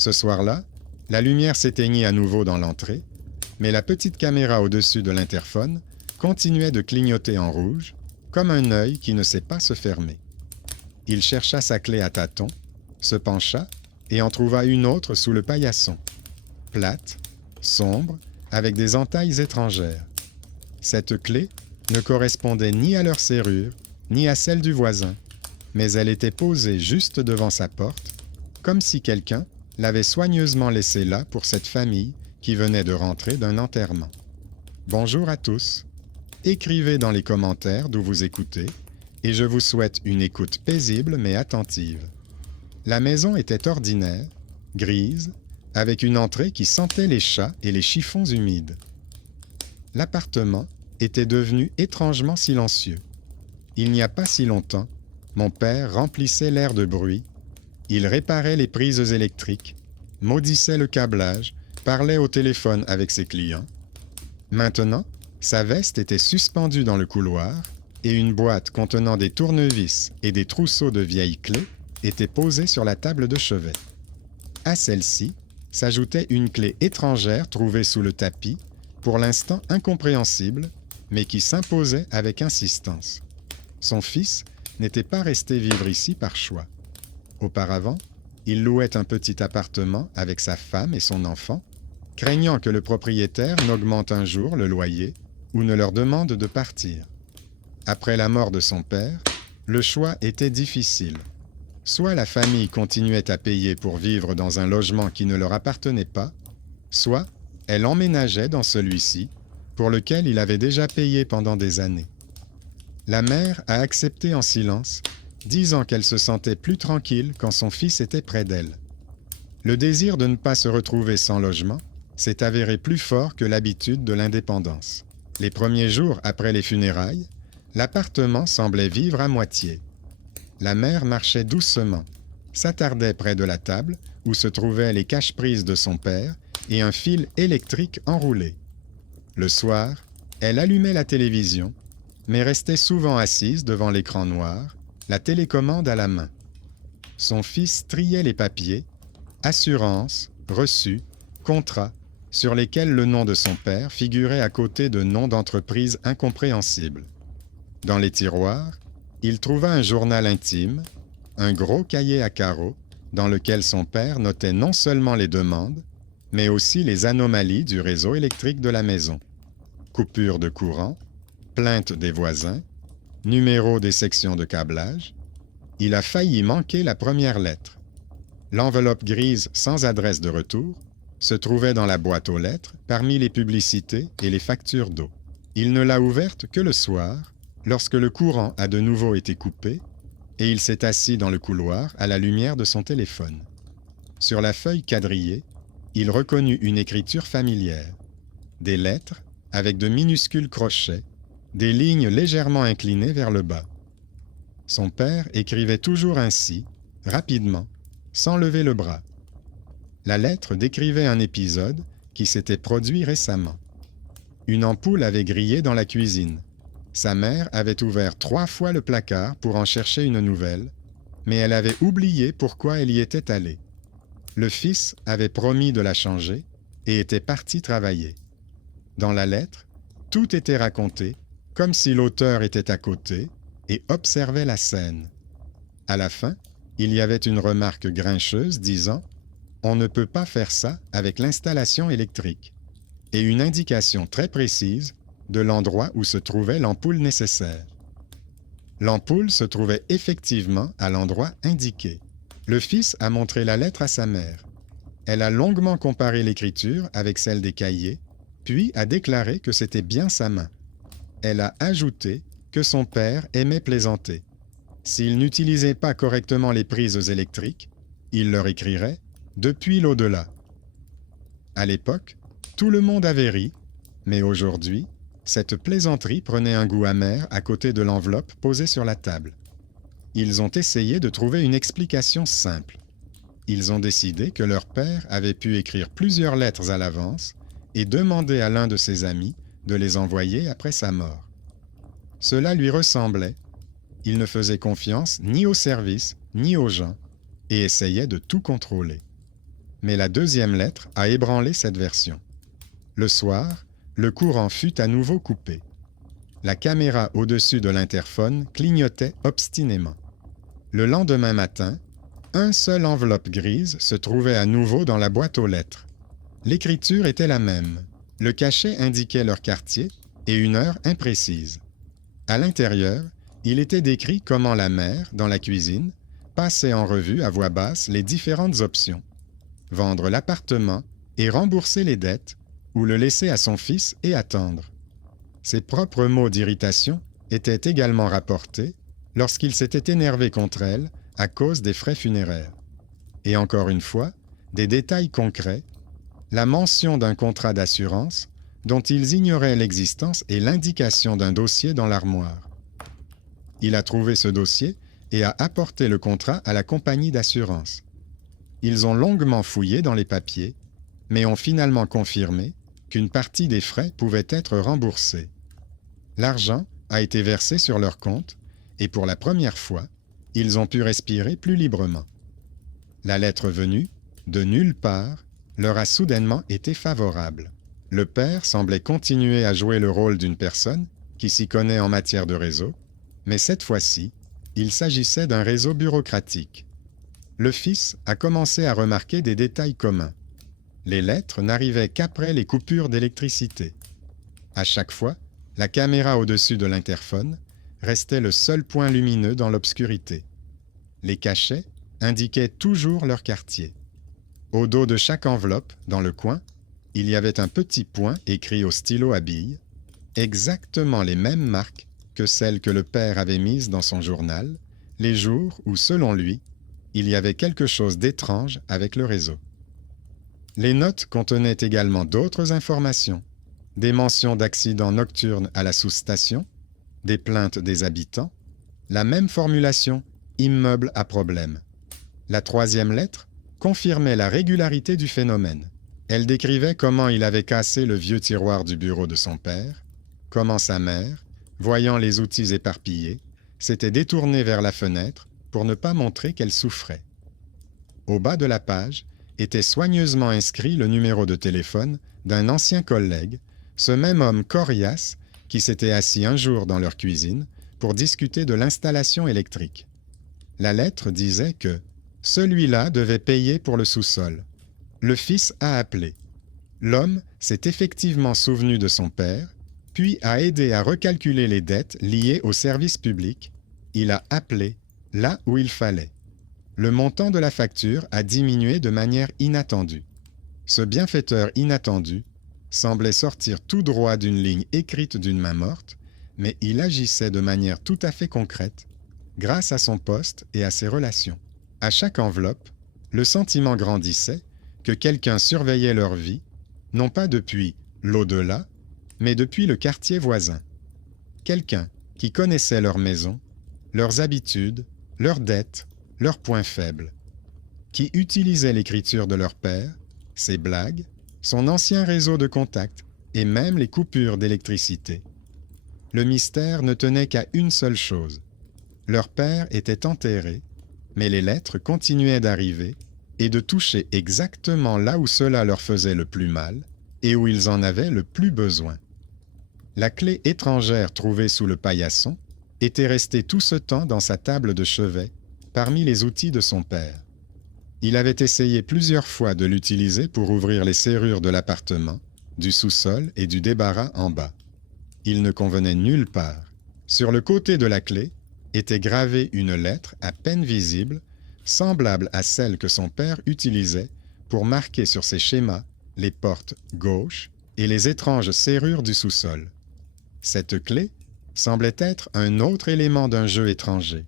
Ce soir-là, la lumière s'éteignit à nouveau dans l'entrée, mais la petite caméra au-dessus de l'interphone continuait de clignoter en rouge, comme un œil qui ne sait pas se fermer. Il chercha sa clé à tâtons, se pencha et en trouva une autre sous le paillasson. Plate, sombre, avec des entailles étrangères. Cette clé ne correspondait ni à leur serrure, ni à celle du voisin, mais elle était posée juste devant sa porte, comme si quelqu'un l'avait soigneusement laissée là pour cette famille qui venait de rentrer d'un enterrement. Bonjour à tous. Écrivez dans les commentaires d'où vous écoutez, et je vous souhaite une écoute paisible mais attentive. La maison était ordinaire, grise, avec une entrée qui sentait les chats et les chiffons humides. L'appartement était devenu étrangement silencieux. Il n'y a pas si longtemps, mon père remplissait l'air de bruit. Il réparait les prises électriques, maudissait le câblage, parlait au téléphone avec ses clients. Maintenant, sa veste était suspendue dans le couloir et une boîte contenant des tournevis et des trousseaux de vieilles clés était posée sur la table de chevet. À celle-ci s'ajoutait une clé étrangère trouvée sous le tapis, pour l'instant incompréhensible, mais qui s'imposait avec insistance. Son fils n'était pas resté vivre ici par choix. Auparavant, il louait un petit appartement avec sa femme et son enfant, craignant que le propriétaire n'augmente un jour le loyer ou ne leur demande de partir. Après la mort de son père, le choix était difficile. Soit la famille continuait à payer pour vivre dans un logement qui ne leur appartenait pas, soit elle emménageait dans celui-ci, pour lequel il avait déjà payé pendant des années. La mère a accepté en silence, disant qu'elle se sentait plus tranquille quand son fils était près d'elle. Le désir de ne pas se retrouver sans logement s'est avéré plus fort que l'habitude de l'indépendance. Les premiers jours après les funérailles, l'appartement semblait vivre à moitié. La mère marchait doucement, s'attardait près de la table où se trouvaient les cache-prises de son père et un fil électrique enroulé. Le soir, elle allumait la télévision, mais restait souvent assise devant l'écran noir, la télécommande à la main. Son fils triait les papiers, assurances, reçus, contrats, sur lesquels le nom de son père figurait à côté de noms d'entreprises incompréhensibles. Dans les tiroirs, il trouva un journal intime, un gros cahier à carreaux, dans lequel son père notait non seulement les demandes, mais aussi les anomalies du réseau électrique de la maison. Coupure de courant, plainte des voisins, numéro des sections de câblage. Il a failli manquer la première lettre. L'enveloppe grise sans adresse de retour se trouvait dans la boîte aux lettres parmi les publicités et les factures d'eau. Il ne l'a ouverte que le soir, lorsque le courant a de nouveau été coupé, et il s'est assis dans le couloir à la lumière de son téléphone. Sur la feuille quadrillée, il reconnut une écriture familière. Des lettres avec de minuscules crochets, des lignes légèrement inclinées vers le bas. Son père écrivait toujours ainsi, rapidement, sans lever le bras. La lettre décrivait un épisode qui s'était produit récemment. Une ampoule avait grillé dans la cuisine. Sa mère avait ouvert 3 fois le placard pour en chercher une nouvelle, mais elle avait oublié pourquoi elle y était allée. Le fils avait promis de la changer et était parti travailler. Dans la lettre, tout était raconté, comme si l'auteur était à côté et observait la scène. À la fin, il y avait une remarque grincheuse disant « On ne peut pas faire ça avec l'installation électrique » et une indication très précise de l'endroit où se trouvait l'ampoule nécessaire. L'ampoule se trouvait effectivement à l'endroit indiqué. Le fils a montré la lettre à sa mère. Elle a longuement comparé l'écriture avec celle des cahiers, puis a déclaré que c'était bien sa main. Elle a ajouté que son père aimait plaisanter. S'il n'utilisait pas correctement les prises électriques, il leur écrirait « Depuis l'au-delà ». À l'époque, tout le monde avait ri, mais aujourd'hui, cette plaisanterie prenait un goût amer à côté de l'enveloppe posée sur la table. Ils ont essayé de trouver une explication simple. Ils ont décidé que leur père avait pu écrire plusieurs lettres à l'avance et demander à l'un de ses amis de les envoyer après sa mort. Cela lui ressemblait. Il ne faisait confiance ni au service, ni aux gens, et essayait de tout contrôler. Mais la deuxième lettre a ébranlé cette version. Le soir, le courant fut à nouveau coupé. La caméra au-dessus de l'interphone clignotait obstinément. Le lendemain matin, une seule enveloppe grise se trouvait à nouveau dans la boîte aux lettres. L'écriture était la même. Le cachet indiquait leur quartier et une heure imprécise. À l'intérieur, il était décrit comment la mère, dans la cuisine, passait en revue à voix basse les différentes options. Vendre l'appartement et rembourser les dettes, ou le laisser à son fils et attendre. Ses propres mots d'irritation étaient également rapportés lorsqu'il s'était énervé contre elle à cause des frais funéraires. Et encore une fois, des détails concrets, la mention d'un contrat d'assurance dont ils ignoraient l'existence et l'indication d'un dossier dans l'armoire. Il a trouvé ce dossier et a apporté le contrat à la compagnie d'assurance. Ils ont longuement fouillé dans les papiers, mais ont finalement confirmé qu'une partie des frais pouvait être remboursée. L'argent a été versé sur leur compte et pour la première fois, ils ont pu respirer plus librement. La lettre venue, de nulle part, leur a soudainement été favorable. Le père semblait continuer à jouer le rôle d'une personne qui s'y connaît en matière de réseau, mais cette fois-ci, il s'agissait d'un réseau bureaucratique. Le fils a commencé à remarquer des détails communs. Les lettres n'arrivaient qu'après les coupures d'électricité. À chaque fois, la caméra au-dessus de l'interphone restait le seul point lumineux dans l'obscurité. Les cachets indiquaient toujours leur quartier. Au dos de chaque enveloppe, dans le coin, il y avait un petit point écrit au stylo à billes, exactement les mêmes marques que celles que le père avait mises dans son journal, les jours où, selon lui, il y avait quelque chose d'étrange avec le réseau. Les notes contenaient également d'autres informations, des mentions d'accidents nocturnes à la sous-station, des plaintes des habitants, la même formulation « immeuble à problème ». La troisième lettre confirmait la régularité du phénomène. Elle décrivait comment il avait cassé le vieux tiroir du bureau de son père, comment sa mère, voyant les outils éparpillés, s'était détournée vers la fenêtre pour ne pas montrer qu'elle souffrait. Au bas de la page était soigneusement inscrit le numéro de téléphone d'un ancien collègue, ce même homme coriace qui s'était assis un jour dans leur cuisine pour discuter de l'installation électrique. La lettre disait que celui-là devait payer pour le sous-sol. Le fils a appelé. L'homme s'est effectivement souvenu de son père, puis a aidé à recalculer les dettes liées au service public. Il a appelé là où il fallait. Le montant de la facture a diminué de manière inattendue. Ce bienfaiteur inattendu semblait sortir tout droit d'une ligne écrite d'une main morte, mais il agissait de manière tout à fait concrète, grâce à son poste et à ses relations. À chaque enveloppe, le sentiment grandissait que quelqu'un surveillait leur vie, non pas depuis l'au-delà, mais depuis le quartier voisin. Quelqu'un qui connaissait leur maison, leurs habitudes, leurs dettes, leurs points faibles, qui utilisait l'écriture de leur père, ses blagues, son ancien réseau de contacts et même les coupures d'électricité. Le mystère ne tenait qu'à une seule chose. Leur père était enterré, mais les lettres continuaient d'arriver et de toucher exactement là où cela leur faisait le plus mal et où ils en avaient le plus besoin. La clé étrangère trouvée sous le paillasson était restée tout ce temps dans sa table de chevet, parmi les outils de son père. Il avait essayé plusieurs fois de l'utiliser pour ouvrir les serrures de l'appartement, du sous-sol et du débarras en bas. Il ne convenait nulle part. Sur le côté de la clé était gravée une lettre à peine visible, semblable à celle que son père utilisait pour marquer sur ses schémas les portes gauche et les étranges serrures du sous-sol. Cette clé semblait être un autre élément d'un jeu étranger,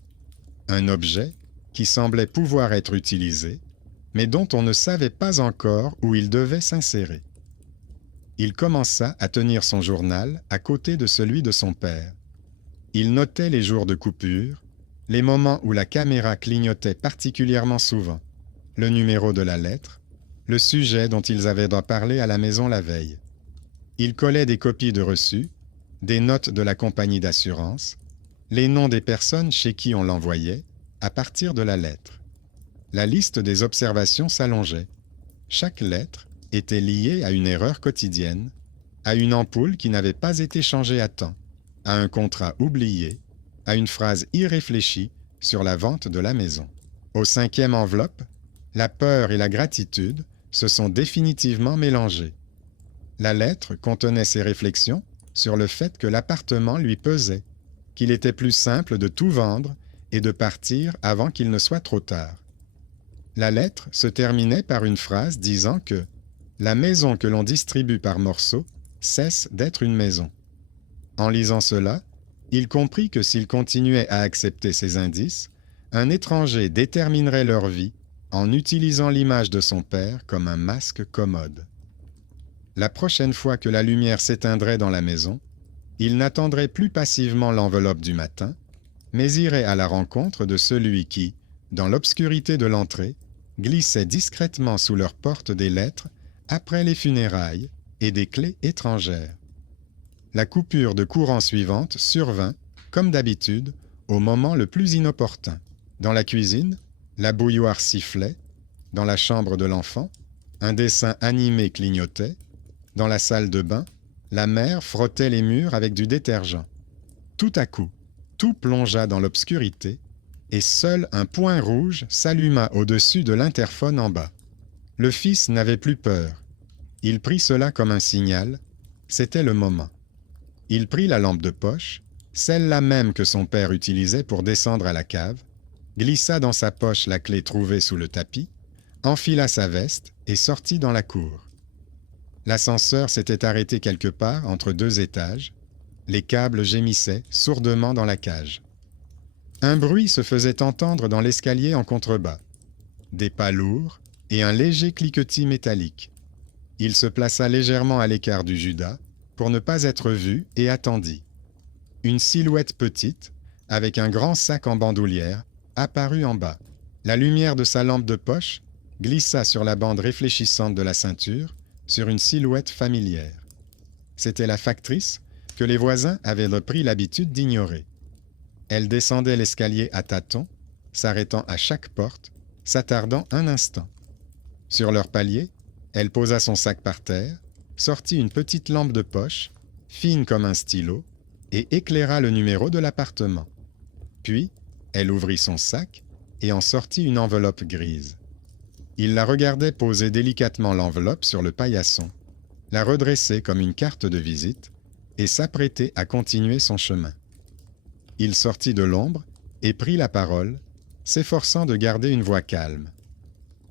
un objet qui semblait pouvoir être utilisé, mais dont on ne savait pas encore où il devait s'insérer. Il commença à tenir son journal à côté de celui de son père. Il notait les jours de coupure, les moments où la caméra clignotait particulièrement souvent, le numéro de la lettre, le sujet dont ils avaient parlé à la maison la veille. Il collait des copies de reçus, des notes de la compagnie d'assurance, les noms des personnes chez qui on l'envoyait, à partir de la lettre. La liste des observations s'allongeait. Chaque lettre était liée à une erreur quotidienne, à une ampoule qui n'avait pas été changée à temps, à un contrat oublié, à une phrase irréfléchie sur la vente de la maison. Au 5e enveloppe, la peur et la gratitude se sont définitivement mélangées. La lettre contenait ses réflexions sur le fait que l'appartement lui pesait, qu'il était plus simple de tout vendre et de partir avant qu'il ne soit trop tard. La lettre se terminait par une phrase disant que « la maison que l'on distribue par morceaux cesse d'être une maison ». En lisant cela, il comprit que s'il continuait à accepter ces indices, un étranger déterminerait leur vie en utilisant l'image de son père comme un masque commode. La prochaine fois que la lumière s'éteindrait dans la maison, il n'attendrait plus passivement l'enveloppe du matin, mais irait à la rencontre de celui qui, dans l'obscurité de l'entrée, glissait discrètement sous leur porte des lettres après les funérailles et des clés étrangères. La coupure de courant suivante survint, comme d'habitude, au moment le plus inopportun. Dans la cuisine, la bouilloire sifflait. Dans la chambre de l'enfant, un dessin animé clignotait. Dans la salle de bain, la mère frottait les murs avec du détergent. Tout à coup, tout plongea dans l'obscurité et seul un point rouge s'alluma au-dessus de l'interphone en bas. Le fils n'avait plus peur. Il prit cela comme un signal. C'était le moment. Il prit la lampe de poche, celle-là même que son père utilisait pour descendre à la cave, glissa dans sa poche la clé trouvée sous le tapis, enfila sa veste et sortit dans la cour. L'ascenseur s'était arrêté quelque part entre 2 étages. Les câbles gémissaient sourdement dans la cage. Un bruit se faisait entendre dans l'escalier en contrebas. Des pas lourds et un léger cliquetis métallique. Il se plaça légèrement à l'écart du Judas pour ne pas être vu et attendit. Une silhouette petite, avec un grand sac en bandoulière, apparut en bas. La lumière de sa lampe de poche glissa sur la bande réfléchissante de la ceinture, sur une silhouette familière. C'était la factrice que les voisins avaient repris l'habitude d'ignorer. Elle descendait l'escalier à tâtons, s'arrêtant à chaque porte, s'attardant un instant. Sur leur palier, elle posa son sac par terre, sortit une petite lampe de poche, fine comme un stylo, et éclaira le numéro de l'appartement. Puis, elle ouvrit son sac et en sortit une enveloppe grise. Il la regardait poser délicatement l'enveloppe sur le paillasson, la redresser comme une carte de visite et s'apprêter à continuer son chemin. Il sortit de l'ombre et prit la parole, s'efforçant de garder une voix calme.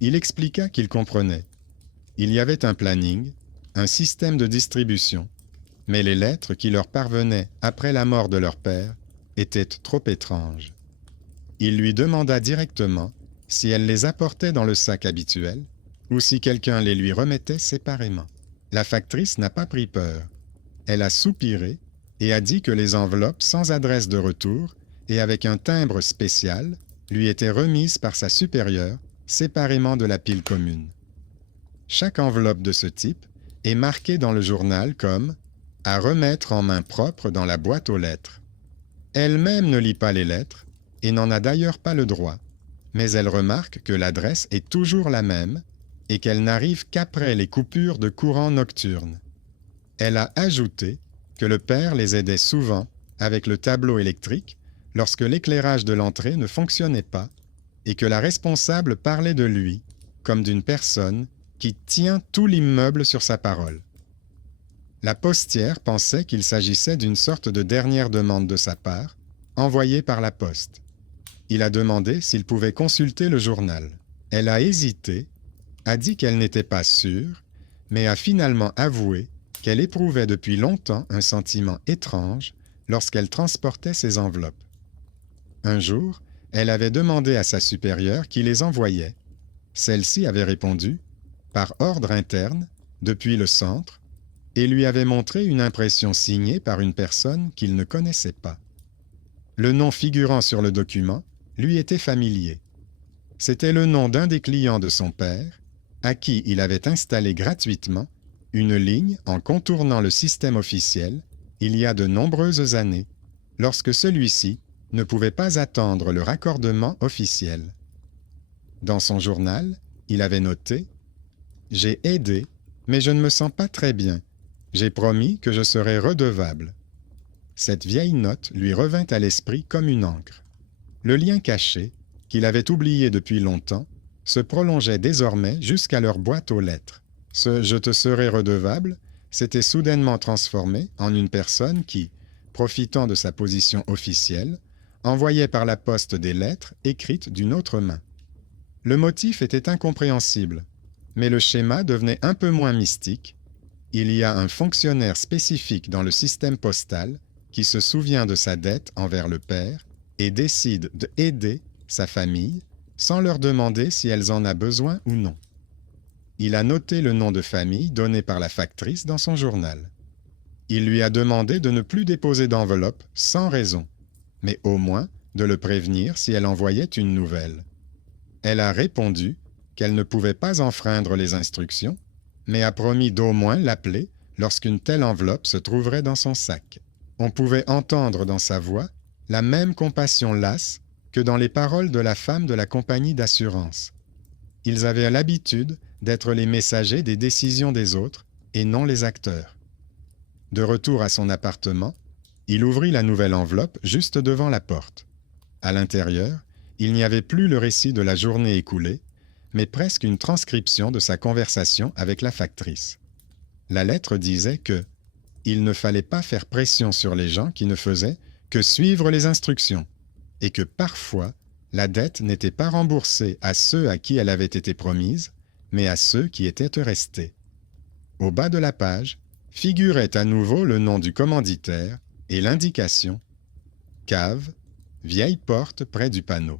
Il expliqua qu'il comprenait. Il y avait un planning, un système de distribution, mais les lettres qui leur parvenaient après la mort de leur père étaient trop étranges. Il lui demanda directement si elle les apportait dans le sac habituel ou si quelqu'un les lui remettait séparément. La factrice n'a pas pris peur. Elle a soupiré et a dit que les enveloppes sans adresse de retour et avec un timbre spécial lui étaient remises par sa supérieure séparément de la pile commune. Chaque enveloppe de ce type est marquée dans le journal comme « à remettre en main propre dans la boîte aux lettres ». Elle-même ne lit pas les lettres et n'en a d'ailleurs pas le droit, mais elle remarque que l'adresse est toujours la même et qu'elle n'arrive qu'après les coupures de courant nocturne. Elle a ajouté que le père les aidait souvent avec le tableau électrique lorsque l'éclairage de l'entrée ne fonctionnait pas et que la responsable parlait de lui comme d'une personne qui tient tout l'immeuble sur sa parole. La postière pensait qu'il s'agissait d'une sorte de dernière demande de sa part, envoyée par la poste. Il a demandé s'il pouvait consulter le journal. Elle a hésité, a dit qu'elle n'était pas sûre, mais a finalement avoué qu'elle éprouvait depuis longtemps un sentiment étrange lorsqu'elle transportait ses enveloppes. Un jour, elle avait demandé à sa supérieure qui les envoyait. Celle-ci avait répondu, par ordre interne, depuis le centre, et lui avait montré une impression signée par une personne qu'il ne connaissait pas. Le nom figurant sur le document lui était familier. C'était le nom d'un des clients de son père, à qui il avait installé gratuitement une ligne en contournant le système officiel il y a de nombreuses années, lorsque celui-ci ne pouvait pas attendre le raccordement officiel. Dans son journal, il avait noté J'ai aidé, mais je ne me sens pas très bien. J'ai promis que je serais redevable. » Cette vieille note lui revint à l'esprit comme une encre. Le lien caché, qu'il avait oublié depuis longtemps, se prolongeait désormais jusqu'à leur boîte aux lettres. Ce « je te serai redevable » s'était soudainement transformé en une personne qui, profitant de sa position officielle, envoyait par la poste des lettres écrites d'une autre main. Le motif était incompréhensible, mais le schéma devenait un peu moins mystique. Il y a un fonctionnaire spécifique dans le système postal qui se souvient de sa dette envers le père et décide d'aider sa famille sans leur demander si elle en a besoin ou non. Il a noté le nom de famille donné par la factrice dans son journal. Il lui a demandé de ne plus déposer d'enveloppe sans raison, mais au moins de le prévenir si elle envoyait une nouvelle. Elle a répondu qu'elle ne pouvait pas enfreindre les instructions, mais a promis d'au moins l'appeler lorsqu'une telle enveloppe se trouverait dans son sac. On pouvait entendre dans sa voix la même compassion lasse que dans les paroles de la femme de la compagnie d'assurance. Ils avaient l'habitude d'être les messagers des décisions des autres et non les acteurs. De retour à son appartement, il ouvrit la nouvelle enveloppe juste devant la porte. À l'intérieur, il n'y avait plus le récit de la journée écoulée, mais presque une transcription de sa conversation avec la factrice. La lettre disait que il ne fallait pas faire pression sur les gens qui ne faisaient que suivre les instructions, et que parfois, la dette n'était pas remboursée à ceux à qui elle avait été promise, mais à ceux qui étaient restés. Au bas de la page, figurait à nouveau le nom du commanditaire et l'indication « Cave, vieille porte près du panneau ».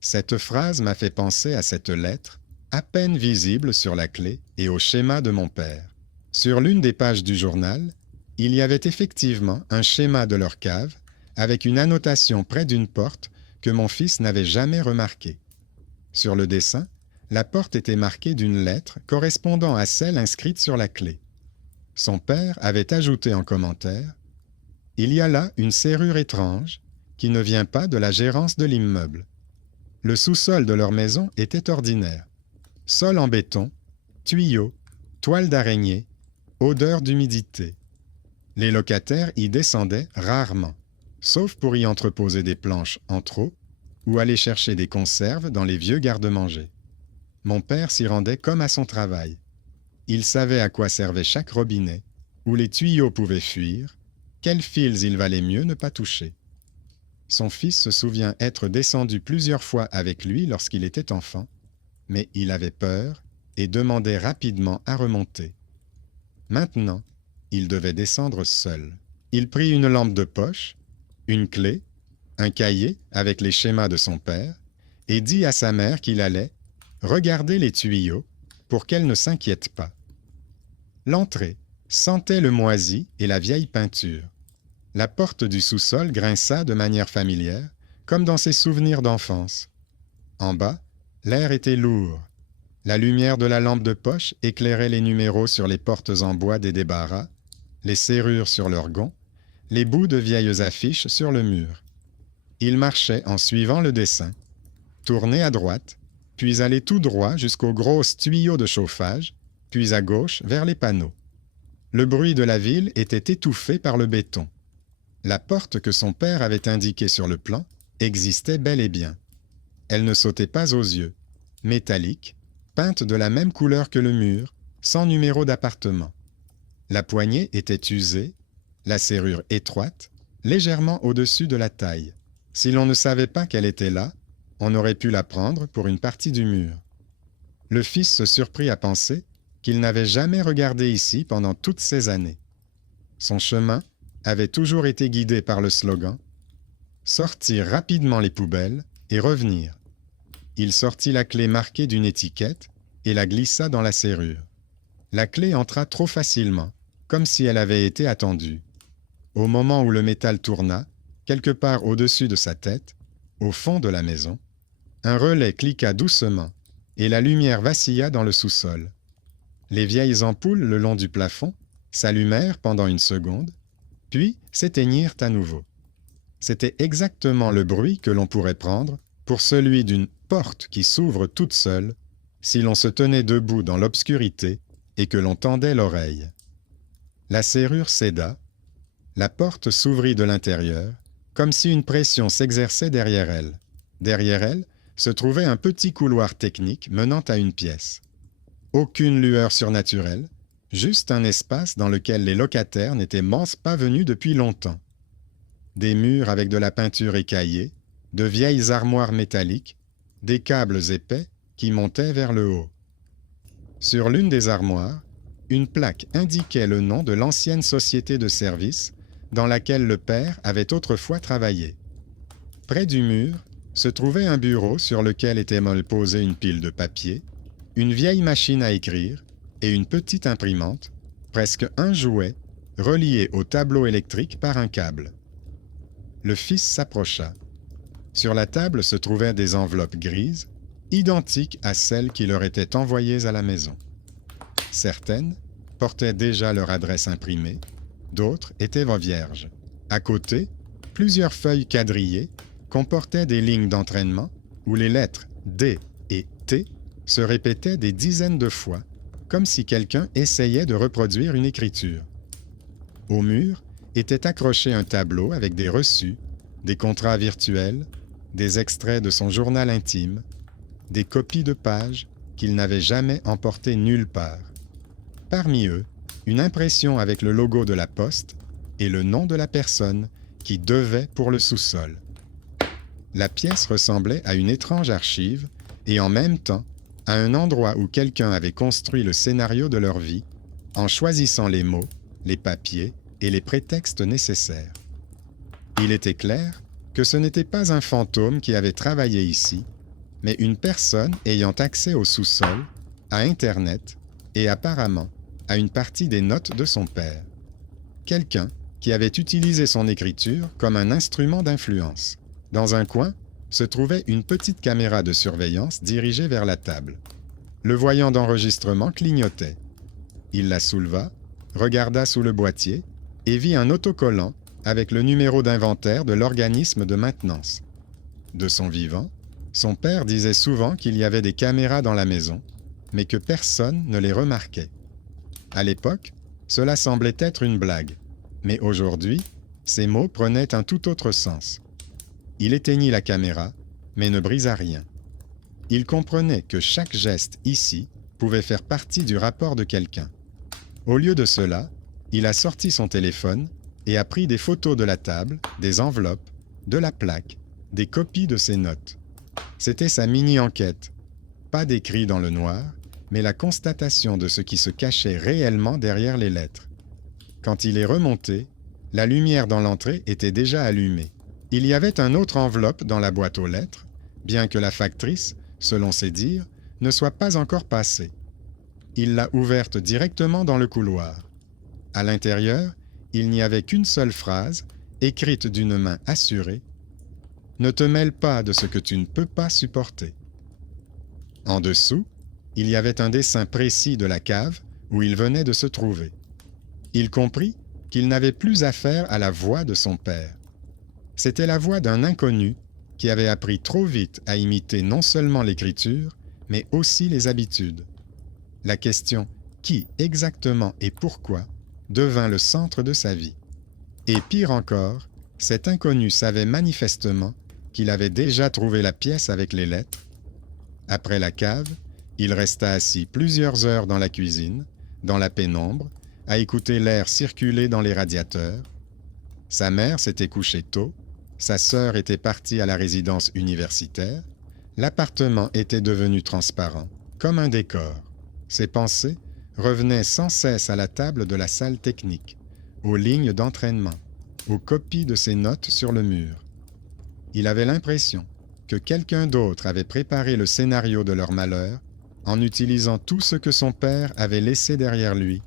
Cette phrase m'a fait penser à cette lettre, à peine visible sur la clé et au schéma de mon père. Sur l'une des pages du journal, il y avait effectivement un schéma de leur cave avec une annotation près d'une porte que mon fils n'avait jamais remarquée. Sur le dessin, la porte était marquée d'une lettre correspondant à celle inscrite sur la clé. Son père avait ajouté en commentaire « Il y a là une serrure étrange qui ne vient pas de la gérance de l'immeuble. » Le sous-sol de leur maison était ordinaire. Sol en béton, tuyaux, toile d'araignée, odeur d'humidité. Les locataires y descendaient rarement, sauf pour y entreposer des planches en trop ou aller chercher des conserves dans les vieux garde-manger. Mon père s'y rendait comme à son travail. Il savait à quoi servait chaque robinet, où les tuyaux pouvaient fuir, quels fils il valait mieux ne pas toucher. Son fils se souvient être descendu plusieurs fois avec lui lorsqu'il était enfant, mais il avait peur et demandait rapidement à remonter. Maintenant, il devait descendre seul. Il prit une lampe de poche, une clé, un cahier avec les schémas de son père, et dit à sa mère qu'il allait regarder les tuyaux pour qu'elle ne s'inquiète pas. L'entrée sentait le moisi et la vieille peinture. La porte du sous-sol grinça de manière familière, comme dans ses souvenirs d'enfance. En bas, l'air était lourd. La lumière de la lampe de poche éclairait les numéros sur les portes en bois des débarras, les serrures sur leurs gonds, les bouts de vieilles affiches sur le mur. Il marchait en suivant le dessin, tournait à droite, puis allait tout droit jusqu'aux grosses tuyaux de chauffage, puis à gauche vers les panneaux. Le bruit de la ville était étouffé par le béton. La porte que son père avait indiquée sur le plan existait bel et bien. Elle ne sautait pas aux yeux, métallique, peinte de la même couleur que le mur, sans numéro d'appartement. La poignée était usée, la serrure étroite, légèrement au-dessus de la taille. Si l'on ne savait pas qu'elle était là, on aurait pu la prendre pour une partie du mur. Le fils se surprit à penser qu'il n'avait jamais regardé ici pendant toutes ces années. Son chemin avait toujours été guidé par le slogan « Sortir rapidement les poubelles et revenir ». Il sortit la clé marquée d'une étiquette et la glissa dans la serrure. La clé entra trop facilement, comme si elle avait été attendue. Au moment où le métal tourna, quelque part au-dessus de sa tête, au fond de la maison, un relais cliqua doucement et la lumière vacilla dans le sous-sol. Les vieilles ampoules le long du plafond s'allumèrent pendant une seconde, puis s'éteignirent à nouveau. C'était exactement le bruit que l'on pourrait prendre pour celui d'une porte qui s'ouvre toute seule si l'on se tenait debout dans l'obscurité et que l'on tendait l'oreille. La serrure céda, la porte s'ouvrit de l'intérieur, comme si une pression s'exerçait derrière elle. Derrière elle se trouvait un petit couloir technique menant à une pièce. Aucune lueur surnaturelle, juste un espace dans lequel les locataires n'étaient pas venus depuis longtemps. Des murs avec de la peinture écaillée, de vieilles armoires métalliques, des câbles épais qui montaient vers le haut. Sur l'une des armoires, une plaque indiquait le nom de l'ancienne société de service dans laquelle le père avait autrefois travaillé. Près du mur se trouvait un bureau sur lequel était posée une pile de papier, une vieille machine à écrire et une petite imprimante, presque un jouet, relié au tableau électrique par un câble. Le fils s'approcha. Sur la table se trouvaient des enveloppes grises, identiques à celles qui leur étaient envoyées à la maison. Certaines portaient déjà leur adresse imprimée, d'autres étaient vierges. À côté, plusieurs feuilles quadrillées comportaient des lignes d'entraînement où les lettres D et T se répétaient des dizaines de fois, comme si quelqu'un essayait de reproduire une écriture. Au mur était accroché un tableau avec des reçus, des contrats virtuels, des extraits de son journal intime, des copies de pages qu'il n'avait jamais emportées nulle part. Parmi eux, une impression avec le logo de la poste et le nom de la personne qui devait pour le sous-sol. La pièce ressemblait à une étrange archive et en même temps à un endroit où quelqu'un avait construit le scénario de leur vie en choisissant les mots, les papiers et les prétextes nécessaires. Il était clair que ce n'était pas un fantôme qui avait travaillé ici, mais une personne ayant accès au sous-sol, à Internet et apparemment à une partie des notes de son père. Quelqu'un qui avait utilisé son écriture comme un instrument d'influence. Dans un coin se trouvait une petite caméra de surveillance dirigée vers la table. Le voyant d'enregistrement clignotait. Il la souleva, regarda sous le boîtier et vit un autocollant avec le numéro d'inventaire de l'organisme de maintenance. De son vivant, son père disait souvent qu'il y avait des caméras dans la maison, mais que personne ne les remarquait. À l'époque, cela semblait être une blague, mais aujourd'hui, ces mots prenaient un tout autre sens. Il éteignit la caméra, mais ne brisa rien. Il comprenait que chaque geste ici pouvait faire partie du rapport de quelqu'un. Au lieu de cela, il a sorti son téléphone et a pris des photos de la table, des enveloppes, de la plaque, des copies de ses notes. C'était sa mini-enquête. Pas d'écrit dans le noir, mais la constatation de ce qui se cachait réellement derrière les lettres. Quand il est remonté, la lumière dans l'entrée était déjà allumée. Il y avait une autre enveloppe dans la boîte aux lettres, bien que la factrice, selon ses dires, ne soit pas encore passée. Il l'a ouverte directement dans le couloir. À l'intérieur, il n'y avait qu'une seule phrase, écrite d'une main assurée. « Ne te mêle pas de ce que tu ne peux pas supporter. » En dessous, il y avait un dessin précis de la cave où il venait de se trouver. Il comprit qu'il n'avait plus affaire à la voix de son père. C'était la voix d'un inconnu qui avait appris trop vite à imiter non seulement l'écriture, mais aussi les habitudes. La question « qui exactement et pourquoi ?» devint le centre de sa vie. Et pire encore, cet inconnu savait manifestement qu'il avait déjà trouvé la pièce avec les lettres. Après la cave, il resta assis plusieurs heures dans la cuisine, dans la pénombre, à écouter l'air circuler dans les radiateurs. Sa mère s'était couchée tôt, sa sœur était partie à la résidence universitaire, l'appartement était devenu transparent, comme un décor. Ses pensées revenaient sans cesse à la table de la salle technique, aux lignes d'entraînement, aux copies de ses notes sur le mur. Il avait l'impression que quelqu'un d'autre avait préparé le scénario de leur malheur en utilisant tout ce que son père avait laissé derrière lui,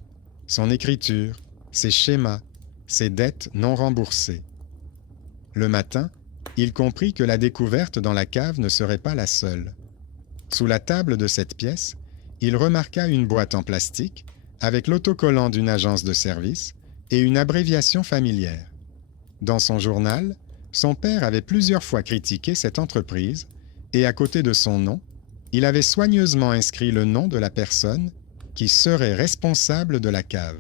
son écriture, ses schémas, ses dettes non remboursées. Le matin, il comprit que la découverte dans la cave ne serait pas la seule. Sous la table de cette pièce, il remarqua une boîte en plastique avec l'autocollant d'une agence de service et une abréviation familière. Dans son journal, son père avait plusieurs fois critiqué cette entreprise et à côté de son nom, Il avait soigneusement inscrit le nom de la personne qui serait responsable de la cave.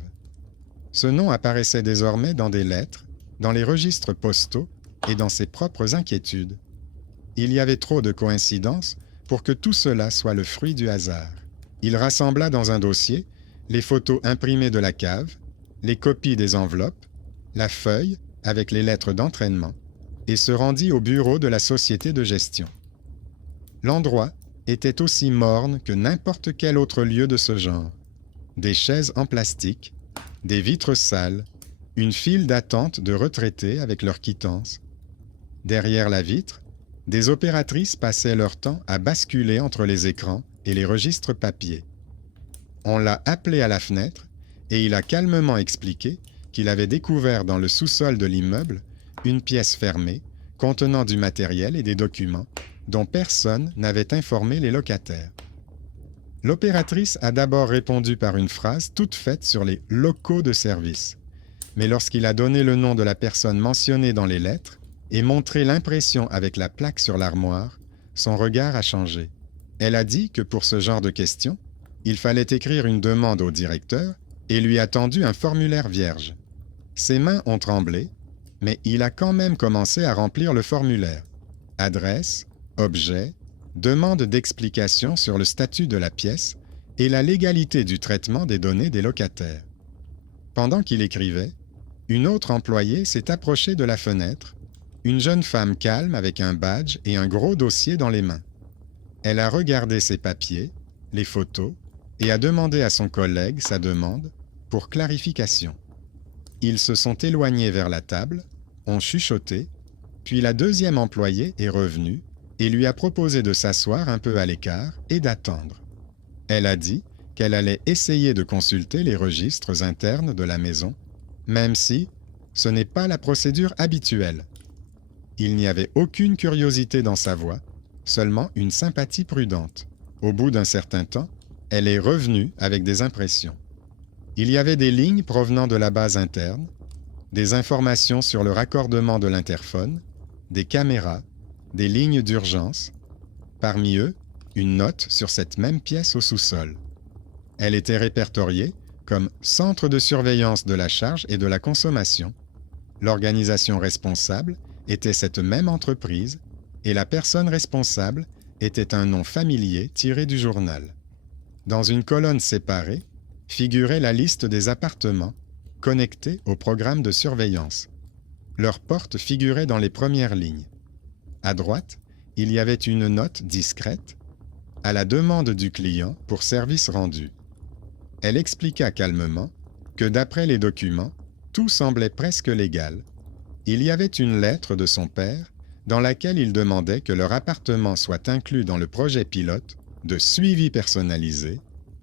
Ce nom apparaissait désormais dans des lettres, dans les registres postaux et dans ses propres inquiétudes. Il y avait trop de coïncidences pour que tout cela soit le fruit du hasard. Il rassembla dans un dossier les photos imprimées de la cave, les copies des enveloppes, la feuille avec les lettres d'entraînement, et se rendit au bureau de la société de gestion. L'endroit était aussi morne que n'importe quel autre lieu de ce genre. Des chaises en plastique, des vitres sales, une file d'attente de retraités avec leurs quittances. Derrière la vitre, des opératrices passaient leur temps à basculer entre les écrans et les registres papier. On l'a appelé à la fenêtre et il a calmement expliqué qu'il avait découvert dans le sous-sol de l'immeuble une pièce fermée contenant du matériel et des documents dont personne n'avait informé les locataires. L'opératrice a d'abord répondu par une phrase toute faite sur les locaux de service. Mais lorsqu'il a donné le nom de la personne mentionnée dans les lettres et montré l'impression avec la plaque sur l'armoire, son regard a changé. Elle a dit que pour ce genre de questions, il fallait écrire une demande au directeur et lui a tendu un formulaire vierge. Ses mains ont tremblé, mais il a quand même commencé à remplir le formulaire. Adresse, objet, demande d'explication sur le statut de la pièce et la légalité du traitement des données des locataires. Pendant qu'il écrivait, une autre employée s'est approchée de la fenêtre, une jeune femme calme avec un badge et un gros dossier dans les mains. Elle a regardé ses papiers, les photos, et a demandé à son collègue sa demande pour clarification. Ils se sont éloignés vers la table, ont chuchoté, puis la deuxième employée est revenue et lui a proposé de s'asseoir un peu à l'écart et d'attendre. Elle a dit qu'elle allait essayer de consulter les registres internes de la maison, même si ce n'est pas la procédure habituelle. Il n'y avait aucune curiosité dans sa voix, seulement une sympathie prudente. Au bout d'un certain temps, elle est revenue avec des impressions. Il y avait des lignes provenant de la base interne, des informations sur le raccordement de l'interphone, des caméras, des lignes d'urgence. Parmi eux, une note sur cette même pièce au sous-sol. Elle était répertoriée comme Centre de surveillance de la charge et de la consommation. L'organisation responsable était cette même entreprise et la personne responsable était un nom familier tiré du journal. Dans une colonne séparée figurait la liste des appartements connectés au programme de surveillance. Leurs portes figuraient dans les premières lignes. À droite, il y avait une note discrète à la demande du client pour service rendu. Elle expliqua calmement que d'après les documents, tout semblait presque légal. Il y avait une lettre de son père dans laquelle il demandait que leur appartement soit inclus dans le projet pilote de suivi personnalisé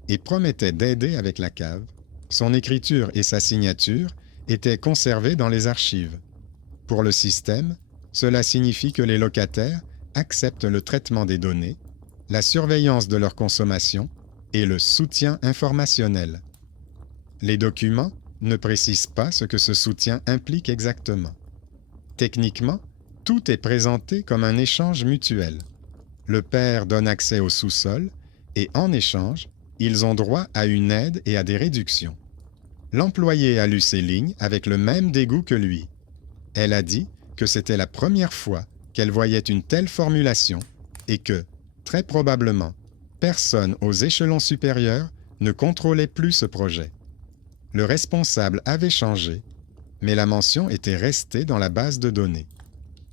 et promettait d'aider avec la cave. Son écriture et sa signature étaient conservées dans les archives. Pour le système, cela signifie que les locataires acceptent le traitement des données, la surveillance de leur consommation et le soutien informationnel. Les documents ne précisent pas ce que ce soutien implique exactement. Techniquement, tout est présenté comme un échange mutuel. Le père donne accès au sous-sol et en échange, ils ont droit à une aide et à des réductions. L'employé a lu ces lignes avec le même dégoût que lui. Elle a dit que c'était la première fois qu'elle voyait une telle formulation et que, très probablement, personne aux échelons supérieurs ne contrôlait plus ce projet. Le responsable avait changé, mais la mention était restée dans la base de données.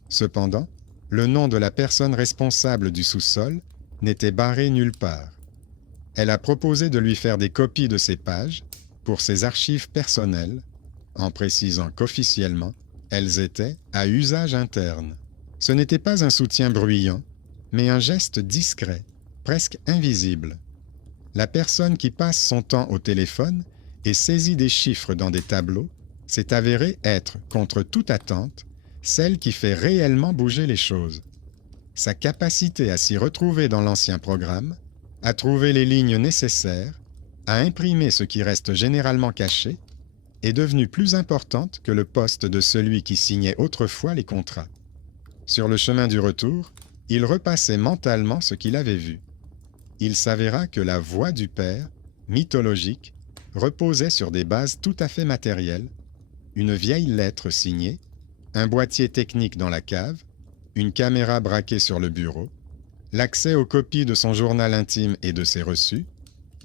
Cependant, le nom de la personne responsable du sous-sol n'était barré nulle part. Elle a proposé de lui faire des copies de ces pages pour ses archives personnelles, en précisant qu'officiellement, elles étaient à usage interne. Ce n'était pas un soutien bruyant, mais un geste discret, presque invisible. La personne qui passe son temps au téléphone et saisit des chiffres dans des tableaux s'est avérée être, contre toute attente, celle qui fait réellement bouger les choses. Sa capacité à s'y retrouver dans l'ancien programme, à trouver les lignes nécessaires, à imprimer ce qui reste généralement caché, est devenue plus importante que le poste de celui qui signait autrefois les contrats. Sur le chemin du retour, il repassait mentalement ce qu'il avait vu. il s'avéra que la voix du père, mythologique, reposait sur des bases tout à fait matérielles, une vieille lettre signée, un boîtier technique dans la cave, une caméra braquée sur le bureau, l'accès aux copies de son journal intime et de ses reçus,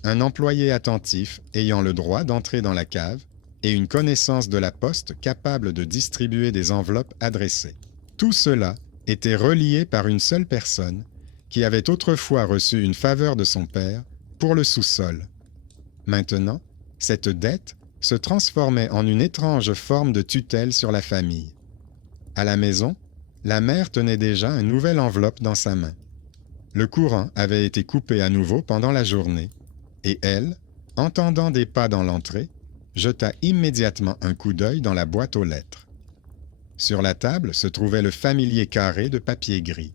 un employé attentif ayant le droit d'entrer dans la cave et une connaissance de la poste capable de distribuer des enveloppes adressées. Tout cela était relié par une seule personne qui avait autrefois reçu une faveur de son père pour le sous-sol. Maintenant, cette dette se transformait en une étrange forme de tutelle sur la famille. À la maison, la mère tenait déjà une nouvelle enveloppe dans sa main. Le courant avait été coupé à nouveau pendant la journée, et elle, entendant des pas dans l'entrée, jeta immédiatement un coup d'œil dans la boîte aux lettres. Sur la table se trouvait le familier carré de papier gris.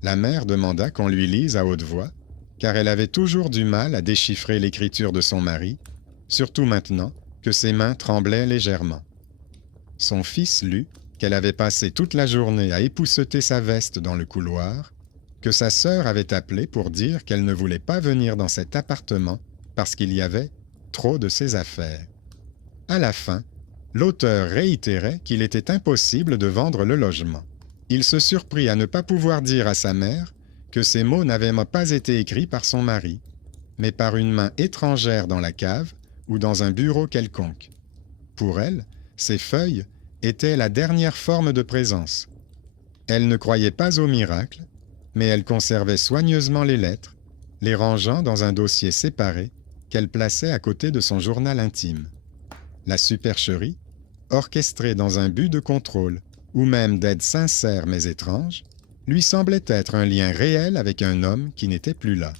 La mère demanda qu'on lui lise à haute voix, car elle avait toujours du mal à déchiffrer l'écriture de son mari, surtout maintenant que ses mains tremblaient légèrement. Son fils lut qu'elle avait passé toute la journée à épousseter sa veste dans le couloir, que sa sœur avait appelé pour dire qu'elle ne voulait pas venir dans cet appartement parce qu'il y avait trop de ses affaires. À la fin, l'auteur réitérait qu'il était impossible de vendre le logement. Il se surprit à ne pas pouvoir dire à sa mère que ces mots n'avaient pas été écrits par son mari, mais par une main étrangère dans la cave ou dans un bureau quelconque. Pour elle, ces feuilles étaient la dernière forme de présence. Elle ne croyait pas au miracle, mais elle conservait soigneusement les lettres, les rangeant dans un dossier séparé qu'elle plaçait à côté de son journal intime. La supercherie, orchestrée dans un but de contrôle ou même d'aide sincère mais étrange, lui semblait être un lien réel avec un homme qui n'était plus là.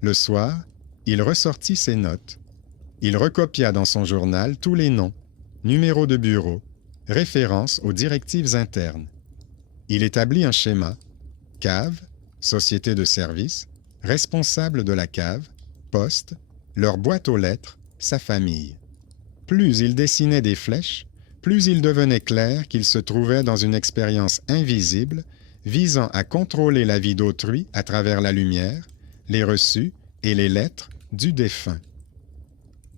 Le soir, il ressortit ses notes. Il recopia dans son journal tous les noms, numéros de bureau, références aux directives internes. Il établit un schéma: cave, société de service, responsable de la cave, poste, leur boîte aux lettres, sa famille. Plus il dessinait des flèches, plus il devenait clair qu'il se trouvait dans une expérience invisible visant à contrôler la vie d'autrui à travers la lumière, les reçus et les lettres du défunt.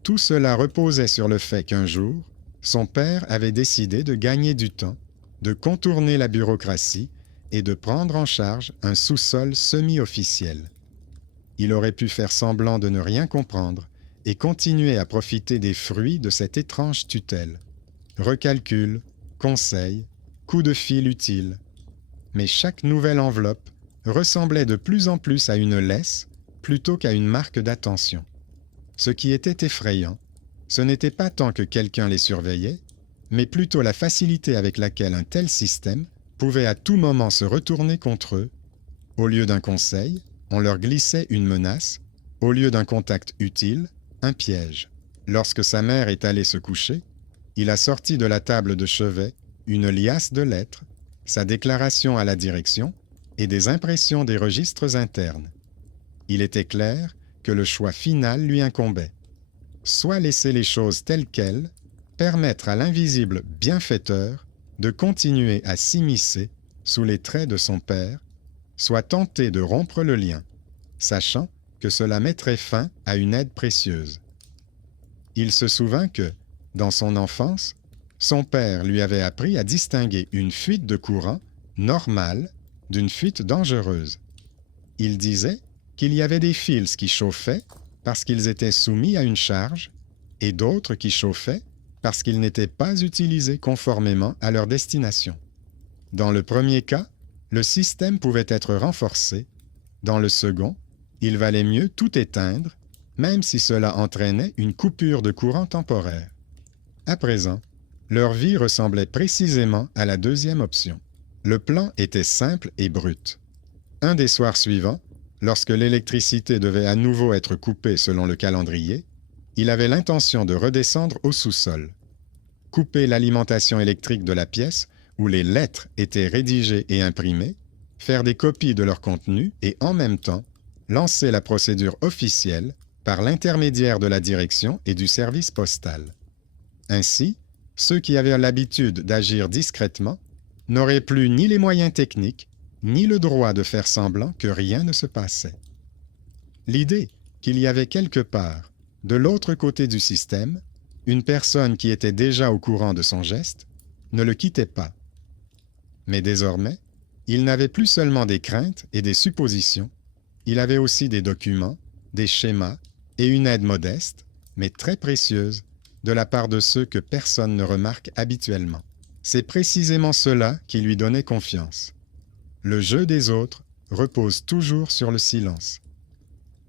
Tout cela reposait sur le fait qu'un jour, son père avait décidé de gagner du temps, de contourner la bureaucratie et de prendre en charge un sous-sol semi-officiel. Il aurait pu faire semblant de ne rien comprendre et continuer à profiter des fruits de cette étrange tutelle. Recalcul, conseils, coups de fil utiles. Mais chaque nouvelle enveloppe ressemblait de plus en plus à une laisse plutôt qu'à une marque d'attention. Ce qui était effrayant, ce n'était pas tant que quelqu'un les surveillait, mais plutôt la facilité avec laquelle un tel système pouvait à tout moment se retourner contre eux. Au lieu d'un conseil, on leur glissait une menace, au lieu d'un contact utile, un piège. Lorsque sa mère est allée se coucher, il a sorti de la table de chevet une liasse de lettres, sa déclaration à la direction et des impressions des registres internes. Il était clair que le choix final lui incombait. Soit laisser les choses telles quelles, permettre à l'invisible bienfaiteur de continuer à s'immiscer sous les traits de son père, soit tenter de rompre le lien, sachant que cela mettrait fin à une aide précieuse. Il se souvint que, dans son enfance, son père lui avait appris à distinguer une fuite de courant normale d'une fuite dangereuse. Il disait qu'il y avait des fils qui chauffaient parce qu'ils étaient soumis à une charge et d'autres qui chauffaient parce qu'ils n'étaient pas utilisés conformément à leur destination. Dans le premier cas, le système pouvait être renforcé. Dans le second, il valait mieux tout éteindre, même si cela entraînait une coupure de courant temporaire. À présent, leur vie ressemblait précisément à la deuxième option. Le plan était simple et brut. Un des soirs suivants, lorsque l'électricité devait à nouveau être coupée selon le calendrier, il avait l'intention de redescendre au sous-sol. Couper l'alimentation électrique de la pièce où les lettres étaient rédigées et imprimées, faire des copies de leur contenu et en même temps lancer la procédure officielle par l'intermédiaire de la direction et du service postal. Ainsi, ceux qui avaient l'habitude d'agir discrètement n'auraient plus ni les moyens techniques, ni le droit de faire semblant que rien ne se passait. L'idée qu'il y avait quelque part, de l'autre côté du système, une personne qui était déjà au courant de son geste, ne le quittait pas. Mais désormais, il n'avait plus seulement des craintes et des suppositions, il avait aussi des documents, des schémas et une aide modeste, mais très précieuse, de la part de ceux que personne ne remarque habituellement. C'est précisément cela qui lui donnait confiance. Le jeu des autres repose toujours sur le silence.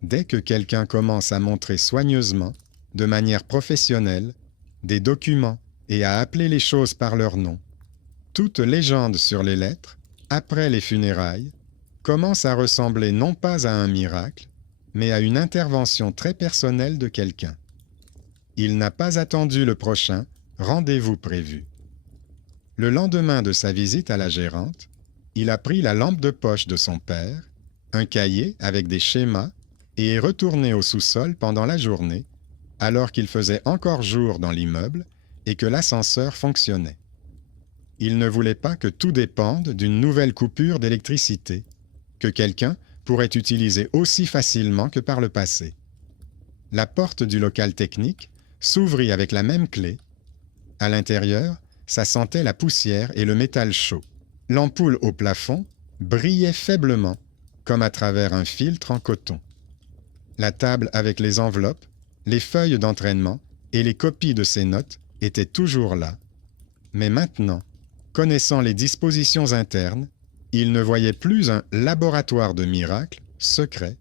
Dès que quelqu'un commence à montrer soigneusement, de manière professionnelle, des documents et à appeler les choses par leur nom, toute légende sur les lettres, après les funérailles, commence à ressembler non pas à un miracle, mais à une intervention très personnelle de quelqu'un. Il n'a pas attendu le prochain rendez-vous prévu. Le lendemain de sa visite à la gérante, il a pris la lampe de poche de son père, un cahier avec des schémas et est retourné au sous-sol pendant la journée, alors qu'il faisait encore jour dans l'immeuble et que l'ascenseur fonctionnait. Il ne voulait pas que tout dépende d'une nouvelle coupure d'électricité, que quelqu'un pourrait utiliser aussi facilement que par le passé. La porte du local technique s'ouvrit avec la même clé. À l'intérieur, ça sentait la poussière et le métal chaud. L'ampoule au plafond brillait faiblement, comme à travers un filtre en coton. La table avec les enveloppes, les feuilles d'entraînement et les copies de ses notes étaient toujours là. Mais maintenant, connaissant les dispositions internes, il ne voyait plus un laboratoire de miracles secret,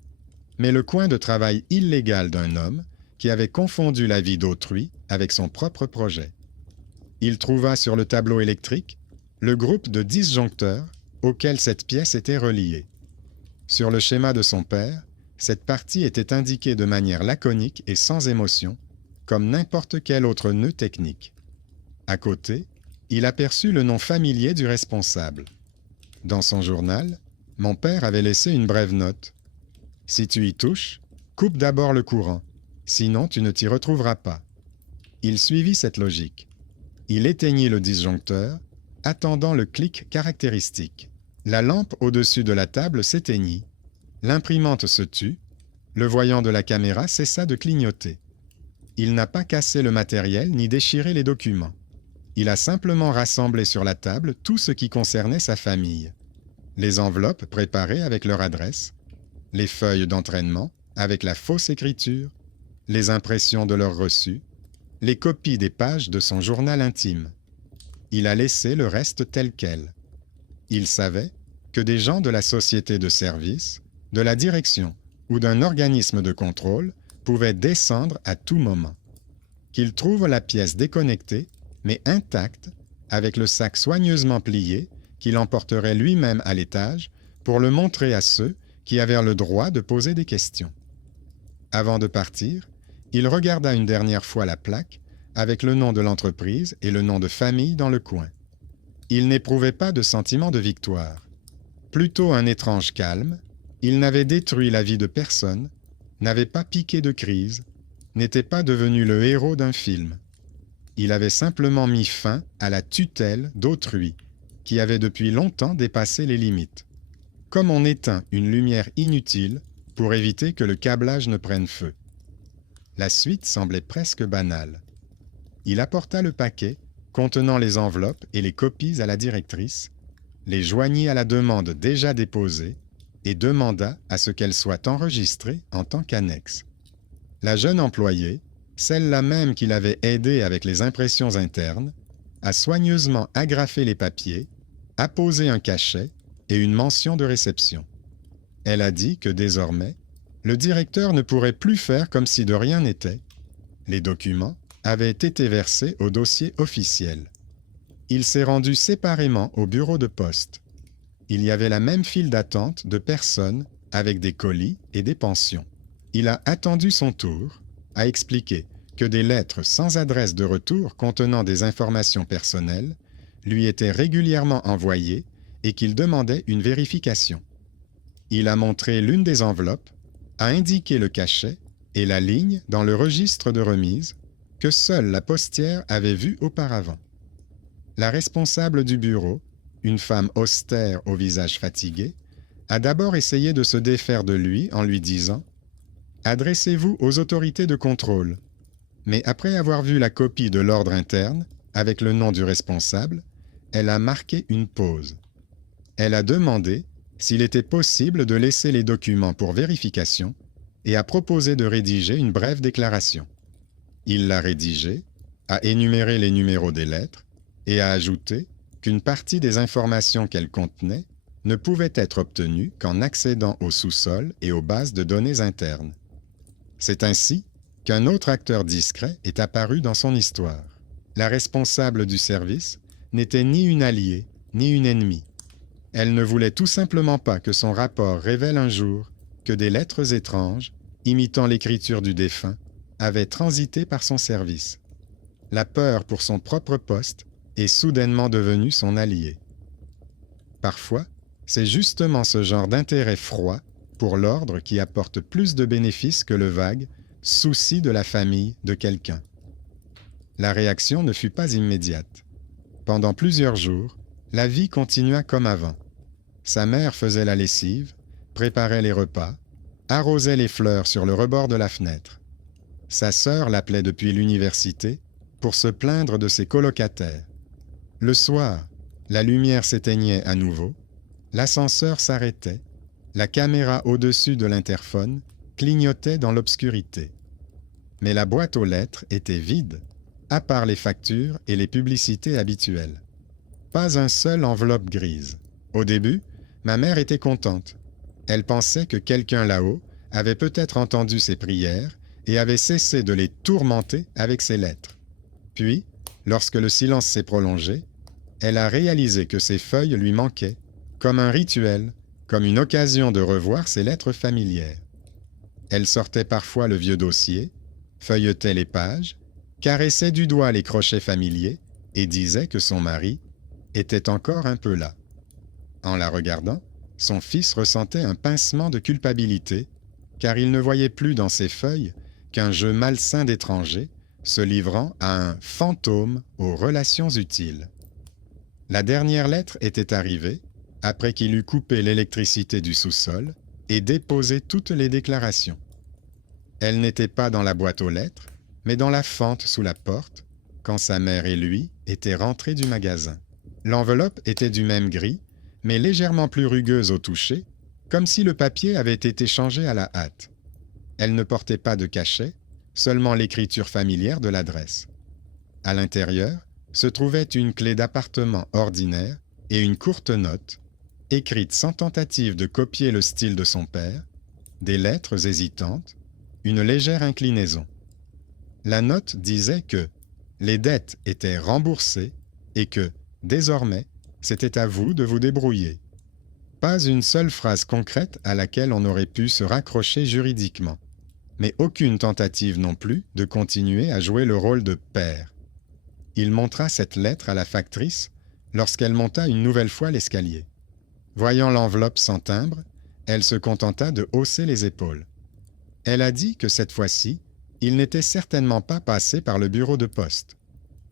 mais le coin de travail illégal d'un homme qui avait confondu la vie d'autrui avec son propre projet. Il trouva sur le tableau électrique le groupe de disjoncteurs auquel cette pièce était reliée. Sur le schéma de son père, cette partie était indiquée de manière laconique et sans émotion, comme n'importe quel autre nœud technique. À côté, il aperçut le nom familier du responsable. Dans son journal, mon père avait laissé une brève note. « Si tu y touches, coupe d'abord le courant, sinon tu ne t'y retrouveras pas. » Il suivit cette logique. Il éteignit le disjoncteur, attendant le clic caractéristique. La lampe au-dessus de la table s'éteignit. L'imprimante se tut. Le voyant de la caméra cessa de clignoter. Il n'a pas cassé le matériel ni déchiré les documents. Il a simplement rassemblé sur la table tout ce qui concernait sa famille. Les enveloppes préparées avec leur adresse, les feuilles d'entraînement avec la fausse écriture, les impressions de leurs reçus, les copies des pages de son journal intime. Il a laissé le reste tel quel. Il savait que des gens de la société de service, de la direction ou d'un organisme de contrôle pouvaient descendre à tout moment. Qu'il trouve la pièce déconnectée, mais intacte, avec le sac soigneusement plié, qu'il emporterait lui-même à l'étage pour le montrer à ceux qui avaient le droit de poser des questions. Avant de partir, il regarda une dernière fois la plaque avec le nom de l'entreprise et le nom de famille dans le coin. Il n'éprouvait pas de sentiment de victoire. Plutôt un étrange calme, il n'avait détruit la vie de personne, n'avait pas piqué de crise, n'était pas devenu le héros d'un film. Il avait simplement mis fin à la tutelle d'autrui, qui avait depuis longtemps dépassé les limites. Comme on éteint une lumière inutile pour éviter que le câblage ne prenne feu. La suite semblait presque banale. Il apporta le paquet contenant les enveloppes et les copies à la directrice, les joignit à la demande déjà déposée et demanda à ce qu'elle soit enregistrée en tant qu'annexe. La jeune employée, celle-là même qui l'avait aidé avec les impressions internes, a soigneusement agrafé les papiers, apposé un cachet et une mention de réception. Elle a dit que désormais, le directeur ne pourrait plus faire comme si de rien n'était. Les documents avaient été versés au dossier officiel. Il s'est rendu séparément au bureau de poste. Il y avait la même file d'attente de personnes avec des colis et des pensions. Il a attendu son tour, a expliqué que des lettres sans adresse de retour contenant des informations personnelles lui étaient régulièrement envoyées et qu'il demandait une vérification. Il a montré l'une des enveloppes, a indiqué le cachet et la ligne dans le registre de remise que seule la postière avait vu auparavant. La responsable du bureau, une femme austère au visage fatigué, a d'abord essayé de se défaire de lui en lui disant adressez-vous aux autorités de contrôle. Mais après avoir vu la copie de l'ordre interne, avec le nom du responsable, elle a marqué une pause. Elle a demandé s'il était possible de laisser les documents pour vérification et a proposé de rédiger une brève déclaration. Il l'a rédigée, a énuméré les numéros des lettres et a ajouté qu'une partie des informations qu'elle contenait ne pouvait être obtenue qu'en accédant au sous-sol et aux bases de données internes. C'est ainsi qu'un autre acteur discret est apparu dans son histoire. La responsable du service n'était ni une alliée, ni une ennemie. Elle ne voulait tout simplement pas que son rapport révèle un jour que des lettres étranges, imitant l'écriture du défunt, avaient transité par son service. La peur pour son propre poste est soudainement devenue son allié. Parfois, c'est justement ce genre d'intérêt froid pour l'ordre qui apporte plus de bénéfices que le vague souci de la famille de quelqu'un. La réaction ne fut pas immédiate. Pendant plusieurs jours, la vie continua comme avant. Sa mère faisait la lessive, préparait les repas, arrosait les fleurs sur le rebord de la fenêtre. Sa sœur l'appelait depuis l'université pour se plaindre de ses colocataires. Le soir, la lumière s'éteignait à nouveau, l'ascenseur s'arrêtait, la caméra au-dessus de l'interphone clignotait dans l'obscurité. Mais la boîte aux lettres était vide, à part les factures et les publicités habituelles. Pas un seul enveloppe grise. Au début, ma mère était contente. Elle pensait que quelqu'un là-haut avait peut-être entendu ses prières et avait cessé de les tourmenter avec ses lettres. Puis, lorsque le silence s'est prolongé, elle a réalisé que ses feuilles lui manquaient, comme un rituel, comme une occasion de revoir ses lettres familières. Elle sortait parfois le vieux dossier, feuilletait les pages, caressait du doigt les crochets familiers et disait que son mari était encore un peu là. En la regardant, son fils ressentait un pincement de culpabilité, car il ne voyait plus dans ses feuilles qu'un jeu malsain d'étrangers se livrant à un fantôme aux relations utiles. La dernière lettre était arrivée, après qu'il eut coupé l'électricité du sous-sol et déposé toutes les déclarations. Elle n'était pas dans la boîte aux lettres, mais dans la fente sous la porte, quand sa mère et lui étaient rentrés du magasin. L'enveloppe était du même gris, mais légèrement plus rugueuse au toucher, comme si le papier avait été changé à la hâte. Elle ne portait pas de cachet, seulement l'écriture familière de l'adresse. À l'intérieur se trouvait une clé d'appartement ordinaire et une courte note, écrite sans tentative de copier le style de son père, des lettres hésitantes, une légère inclinaison. La note disait que les dettes étaient remboursées et que, désormais, c'était à vous de vous débrouiller. Pas une seule phrase concrète à laquelle on aurait pu se raccrocher juridiquement, mais aucune tentative non plus de continuer à jouer le rôle de père. Il montra cette lettre à la factrice lorsqu'elle monta une nouvelle fois l'escalier. Voyant l'enveloppe sans timbre, elle se contenta de hausser les épaules. Elle a dit que cette fois-ci, il n'était certainement pas passé par le bureau de poste.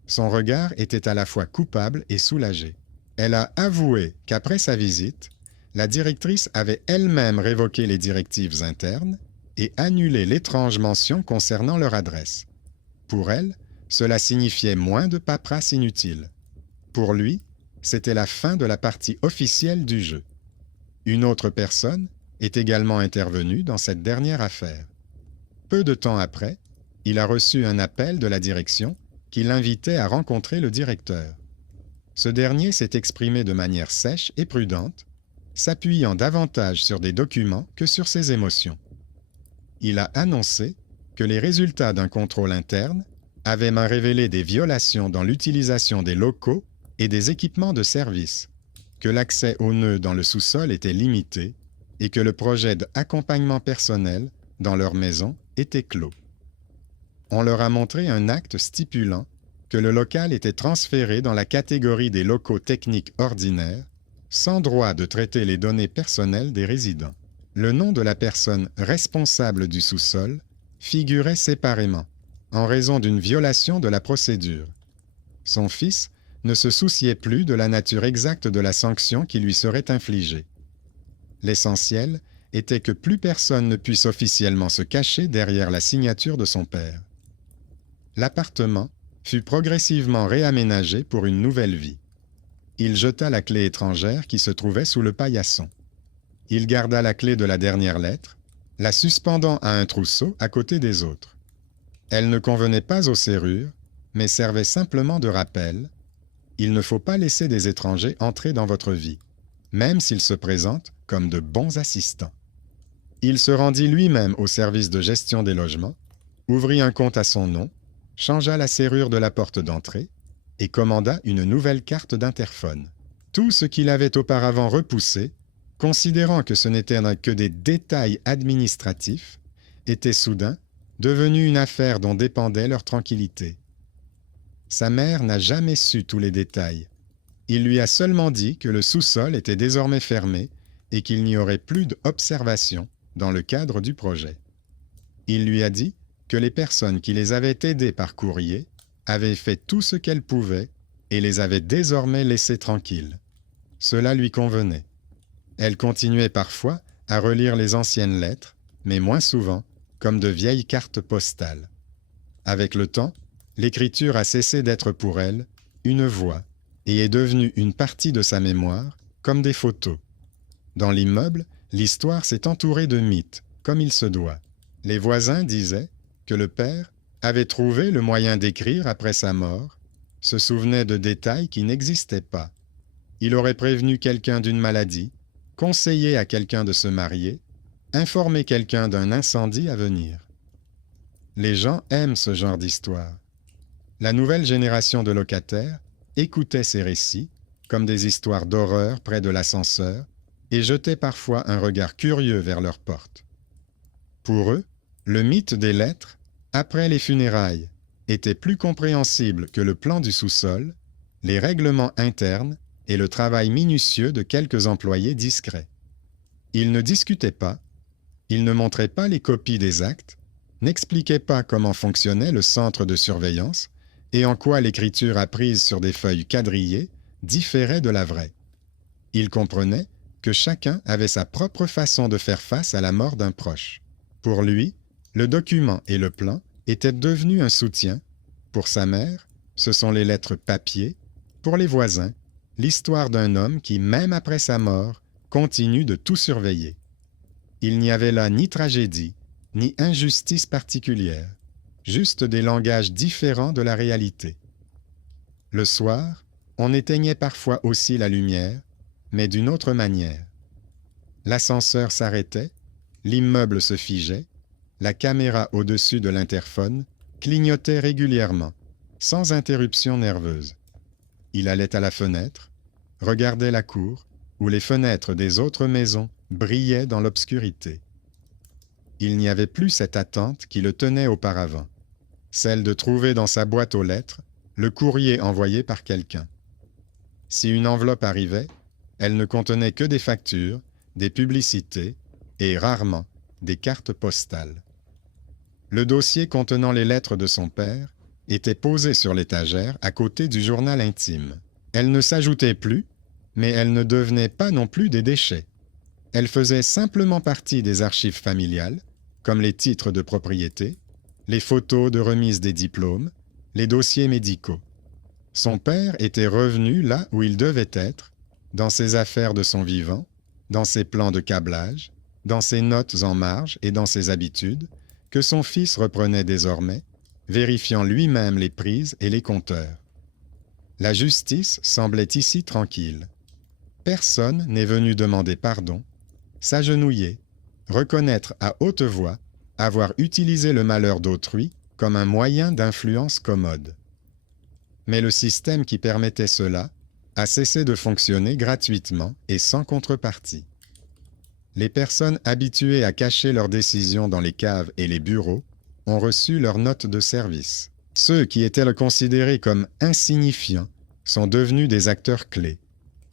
Son regard était à la fois coupable et soulagé. Elle a avoué qu'après sa visite, la directrice avait elle-même révoqué les directives internes et annulé l'étrange mention concernant leur adresse. Pour elle, cela signifiait moins de paperasse inutile. Pour lui, c'était la fin de la partie officielle du jeu. Une autre personne est également intervenue dans cette dernière affaire. Peu de temps après, il a reçu un appel de la direction qui l'invitait à rencontrer le directeur. Ce dernier s'est exprimé de manière sèche et prudente, s'appuyant davantage sur des documents que sur ses émotions. Il a annoncé que les résultats d'un contrôle interne avaient révélé des violations dans l'utilisation des locaux et des équipements de service, que l'accès aux nœuds dans le sous-sol était limité et que le projet d'accompagnement personnel dans leur maison était clos. On leur a montré un acte stipulant que le local était transféré dans la catégorie des locaux techniques ordinaires, sans droit de traiter les données personnelles des résidents. Le nom de la personne responsable du sous-sol figurait séparément, en raison d'une violation de la procédure. Son fils ne se souciait plus de la nature exacte de la sanction qui lui serait infligée. L'essentiel était que plus personne ne puisse officiellement se cacher derrière la signature de son père. L'appartement fut progressivement réaménagé pour une nouvelle vie. Il jeta la clé étrangère qui se trouvait sous le paillasson. Il garda la clé de la dernière lettre, la suspendant à un trousseau à côté des autres. Elle ne convenait pas aux serrures, mais servait simplement de rappel. Il ne faut pas laisser des étrangers entrer dans votre vie, même s'ils se présentent comme de bons assistants. Il se rendit lui-même au service de gestion des logements, ouvrit un compte à son nom, changea la serrure de la porte d'entrée et commanda une nouvelle carte d'interphone. Tout ce qu'il avait auparavant repoussé, considérant que ce n'était que des détails administratifs, était soudain devenu une affaire dont dépendait leur tranquillité. Sa mère n'a jamais su tous les détails. Il lui a seulement dit que le sous-sol était désormais fermé et qu'il n'y aurait plus d'observation dans le cadre du projet. Il lui a dit que les personnes qui les avaient aidés par courrier avaient fait tout ce qu'elles pouvaient et les avaient désormais laissés tranquilles. Cela lui convenait. Elle continuait parfois à relire les anciennes lettres, mais moins souvent, comme de vieilles cartes postales. Avec le temps, l'écriture a cessé d'être pour elle une voix et est devenue une partie de sa mémoire, comme des photos. Dans l'immeuble, l'histoire s'est entourée de mythes, comme il se doit. Les voisins disaient que le père avait trouvé le moyen d'écrire après sa mort, se souvenait de détails qui n'existaient pas. Il aurait prévenu quelqu'un d'une maladie, conseillé à quelqu'un de se marier, informé quelqu'un d'un incendie à venir. Les gens aiment ce genre d'histoire. La nouvelle génération de locataires écoutait ces récits, comme des histoires d'horreur près de l'ascenseur, et jetait parfois un regard curieux vers leurs portes. Pour eux, le mythe des lettres, après les funérailles, était plus compréhensible que le plan du sous-sol, les règlements internes et le travail minutieux de quelques employés discrets. Ils ne discutaient pas, ils ne montraient pas les copies des actes, n'expliquaient pas comment fonctionnait le centre de surveillance et en quoi l'écriture apprise sur des feuilles quadrillées différait de la vraie. Ils comprenaient que chacun avait sa propre façon de faire face à la mort d'un proche. Pour lui, le document et le plan étaient devenus un soutien. Pour sa mère, ce sont les lettres papier. Pour les voisins, l'histoire d'un homme qui, même après sa mort, continue de tout surveiller. Il n'y avait là ni tragédie, ni injustice particulière, juste des langages différents de la réalité. Le soir, on éteignait parfois aussi la lumière, mais d'une autre manière. L'ascenseur s'arrêtait, l'immeuble se figeait, la caméra au-dessus de l'interphone clignotait régulièrement, sans interruption nerveuse. Il allait à la fenêtre, regardait la cour, où les fenêtres des autres maisons brillaient dans l'obscurité. Il n'y avait plus cette attente qui le tenait auparavant, celle de trouver dans sa boîte aux lettres le courrier envoyé par quelqu'un. Si une enveloppe arrivait, elle ne contenait que des factures, des publicités et, rarement, des cartes postales. Le dossier contenant les lettres de son père était posé sur l'étagère à côté du journal intime. Elles ne s'ajoutaient plus, mais elles ne devenaient pas non plus des déchets. Elles faisaient simplement partie des archives familiales, comme les titres de propriété, les photos de remise des diplômes, les dossiers médicaux. Son père était revenu là où il devait être, dans ses affaires de son vivant, dans ses plans de câblage, dans ses notes en marge et dans ses habitudes, que son fils reprenait désormais, vérifiant lui-même les prises et les compteurs. La justice semblait ici tranquille. Personne n'est venu demander pardon, s'agenouiller, reconnaître à haute voix avoir utilisé le malheur d'autrui comme un moyen d'influence commode. Mais le système qui permettait cela a cessé de fonctionner gratuitement et sans contrepartie. Les personnes habituées à cacher leurs décisions dans les caves et les bureaux ont reçu leurs notes de service. Ceux qui étaient considérés comme insignifiants sont devenus des acteurs clés.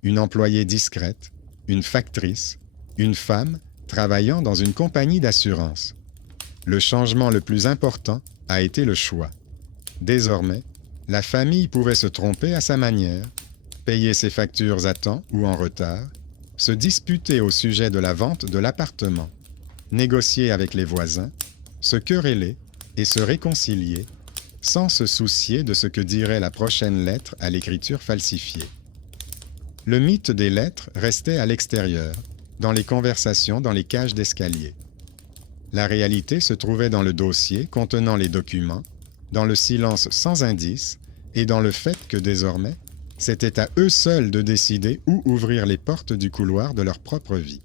Une employée discrète, une factrice, une femme travaillant dans une compagnie d'assurance. Le changement le plus important a été le choix. Désormais, la famille pouvait se tromper à sa manière, payer ses factures à temps ou en retard, se disputer au sujet de la vente de l'appartement, négocier avec les voisins, se quereller et se réconcilier, sans se soucier de ce que dirait la prochaine lettre à l'écriture falsifiée. Le mythe des lettres restait à l'extérieur, dans les conversations dans les cages d'escalier. La réalité se trouvait dans le dossier contenant les documents, dans le silence sans indice et dans le fait que désormais, c'était à eux seuls de décider où ouvrir les portes du couloir de leur propre vie.